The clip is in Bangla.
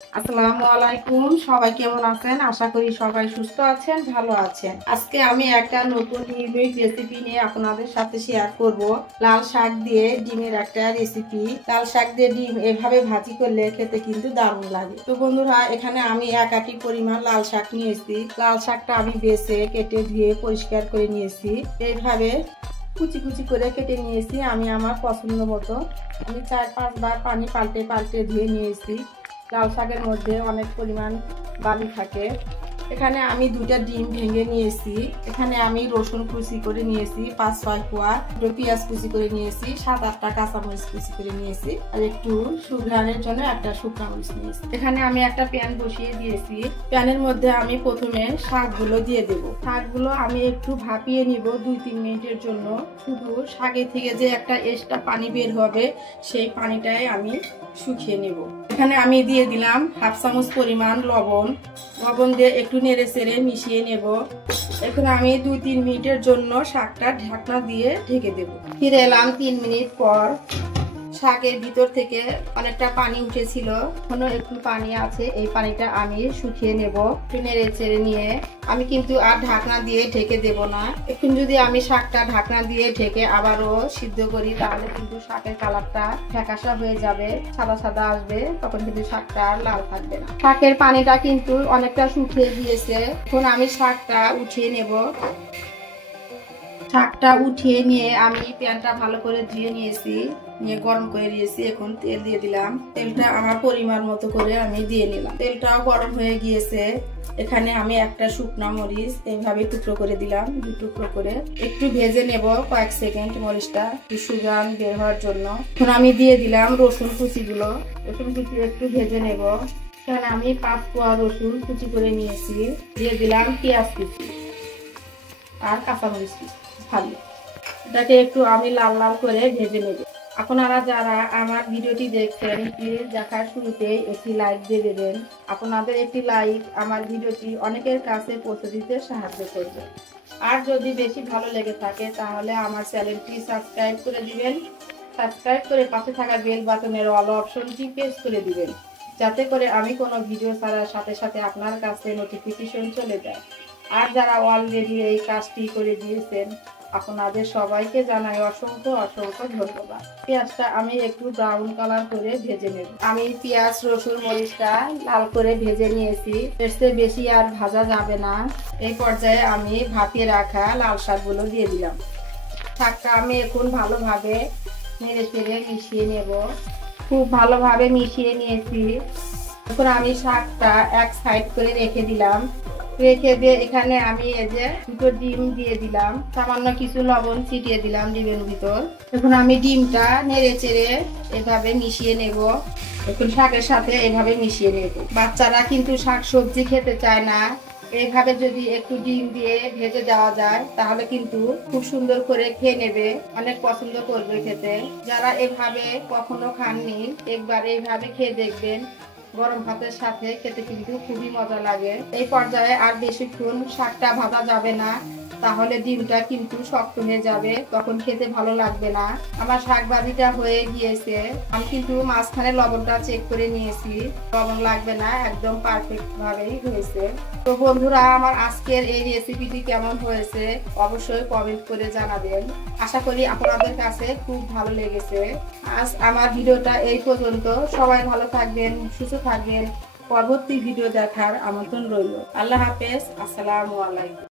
আসসালামু আলাইকুম। সবাই কেমন আছেন? আশা করি সবাই সুস্থ আছেন, ভালো আছেন। আজকে আমি একটা নতুন ইউনিক রেসিপি নিয়ে আপনাদের সাথে শেয়ার করব। লাল শাক দিয়ে ডিমের একটা রেসিপি। লাল শাক দিয়ে ডিম এভাবে ভাজি করলে খেতে কিন্তু দারুণ লাগে। তো বন্ধুরা, এখানে আমি 1 আটি পরিমাণ লাল শাক নিয়েছি। লাল শাকটা আমি বেছে কেটে ধুয়ে পরিষ্কার করে নিয়েছি। এইভাবে কুচি কুচি করে কেটে নিয়েছি। আমি আমার পছন্দ মতো আমি 4-5 বার পানি পাল্টে ধুয়ে নিয়েছি। লাল শাকের মধ্যে অনেক পরিমাণ বালি থাকে। এখানে আমি 2টা ডিম ভেঙে নিয়েছি। এখানে আমি রসুন কুচি করে নিয়েছি 5-6 কোয়া, পেঁয়াজ কুচি করে নিয়েছি, 7-8টা কাঁচামরিচ কুচি করে নিয়েছি, আর একটু সুঘ্রাণের জন্য একটা শুকনো মরিচ নিয়েছি। এখানে আমি একটা প্যান বসিয়ে দিয়েছি। প্যানের মধ্যে আমি প্রথমে শাকগুলো দিয়ে দেব। শাকগুলো আমি একটু ভাপিয়ে নিব 2-3 মিনিটের জন্য। শুধু শাকে থেকে যে একটা এক্সট্রা পানি বের হবে, সেই পানিটাই আমি শুকিয়ে নেব। এখানে আমি দিয়ে দিলাম 1/2 চামচ পরিমাণ লবণ। লবণ দিয়ে একটু নেড়ে চেড়ে মিশিয়ে নেব। এখন আমি 2-3 মিনিটের জন্য শাকটা ঢাকনা দিয়ে ঢেকে দেব। ফিরে এলাম 3 মিনিট পর। শাকের ভিতর থেকে অনেকটা পানি উঠেছিল, এখনো একটু পানি আছে। এই পানিটা আমি শুকিয়ে নেব। নেড়ে চেড়ে নিয়ে আমি কিন্তু আর ঢাকনা দিয়ে ঢেকে দেব না। এখন যদি আমি শাকটা ঢাকনা দিয়ে ঢেকে আবারও সিদ্ধ করি, তাহলে কিন্তু শাকের কালারটা ফ্যাকাশা হয়ে যাবে, সাদা সাদা আসবে, তখন কিন্তু শাকটা আর লাল থাকবে না। শাকের পানিটা কিন্তু অনেকটা শুকিয়ে গিয়েছে। এখন আমি শাকটা উঠিয়ে নেব। শাকটা উঠিয়ে নিয়ে আমি প্যানটা ভালো করে ধুয়ে নিয়েছি, নিয়ে গরম করে নিয়েছি। এখন তেল দিয়ে দিলাম। তেলটা আমার পরিমাণ মতো করে আমি দিয়ে নিলাম। তেলটাও গরম হয়ে গিয়েছে। এখানে আমি একটা শুকনা মরিচ এইভাবে টুকরো করে দিলাম, 2 টুকরো করে। একটু ভেজে নেব কয়েক সেকেন্ড মরিচটা, সুগন্ধ বের হওয়ার জন্য। এখন আমি দিয়ে দিলাম রসুন কুচিগুলো। রসুন কুচি একটু ভেজে নেব। এখানে আমি 5 কোয়া রসুন কুচি করে নিয়েছি। দিয়ে দিলাম পেঁয়াজ কুচি আর কাঁচামরিচ কুচি। ভালো, এটাকে একটু আমি লাল লাল করে ভেজে নেব। আপনারা যারা আমার ভিডিওটি দেখছেন, প্লিজ দেখার শুরুতে একটি লাইক দিয়ে দেবেন। আপনাদের একটি লাইক আমার ভিডিওটি অনেকের কাছে পৌঁছে দিতে সাহায্য করবে। আর যদি বেশি ভালো লেগে থাকে, তাহলে আমার চ্যানেলটি সাবস্ক্রাইব করে দিবেন। সাবস্ক্রাইব করে পাশে থাকা বেল বাটনের অল অপশনটি প্রেস করে দিবেন, যাতে করে আমি কোনো ভিডিও ছাড়ার সাথে সাথে আপনার কাছে নোটিফিকেশন চলে যায়। আর যারা অলরেডি এই কাজটি করে দিয়েছেন, আপনাদের সবাইকে জানাই অসংখ্য অসংখ্য ধন্যবাদ। পেঁয়াজটা আমি একটু ব্রাউন কালার করে ভেজে নেব। আমি পেঁয়াজ রসুন মরিচটা লাল করে ভেজে নিয়েছি। এর চেয়ে বেশি আর ভাজা যাবে না। এই পর্যায়ে আমি ভাপিয়ে রাখা লাল শাকগুলো দিয়ে দিলাম। শাকটা আমি এখন ভালোভাবে নেড়ে চেড়ে মিশিয়ে নেব। খুব ভালোভাবে মিশিয়ে নিয়েছি। এখন আমি শাকটা এক সাইড করে রেখে দিলাম। রেখে দিয়ে এখানে আমি এই যে 2টো ডিম দিয়ে দিলাম, সামান্য কিছু লবণ ছিটিয়ে দিলাম ডিমের ভিতর। এখন আমি ডিমটা নেড়ে চেড়ে এভাবে মিশিয়ে নেব। এখন শাকের সাথে এভাবে মিশিয়ে নেব। বাচ্চারা কিন্তু শাক সবজি খেতে চায় না। এইভাবে যদি একটু ডিম দিয়ে ভেজে দেওয়া যায়, তাহলে কিন্তু খুব সুন্দর করে খেয়ে নেবে, অনেক পছন্দ করবে খেতে। যারা এভাবে কখনো খাননি, একবার এইভাবে খেয়ে দেখবেন। গরম ভাতের সাথে খেতে কিন্তু খুবই মজা লাগে। এই পর্যায়ে আর বেশিক্ষণ শাকটা ভাজা যাবে না, তাহলে ডিমটা কিন্তু শক্ত হয়ে যাবে, তখন খেতে ভালো লাগবে না। আমার শাক ভাজিটা হয়ে গিয়েছে। আমি কিন্তু মাঝখানে লবণটা চেক করে নিয়েছি, লবণ লাগবে না, একদম পারফেক্ট ভাবেই হয়েছে। তো বন্ধুরা, আমার আজকের এই রেসিপিটি কেমন হয়েছে অবশ্যই কমেন্ট করে জানাবেন। আশা করি আপনাদের কাছে খুব ভালো লেগেছে। আজ আমার ভিডিওটা এই পর্যন্ত। সবাই ভালো থাকবেন, সুস্থ থাকবেন। পরবর্তী ভিডিও দেখার আমন্ত্রণ রইল। আল্লাহ হাফেজ। আসসালামু আলাইকুম।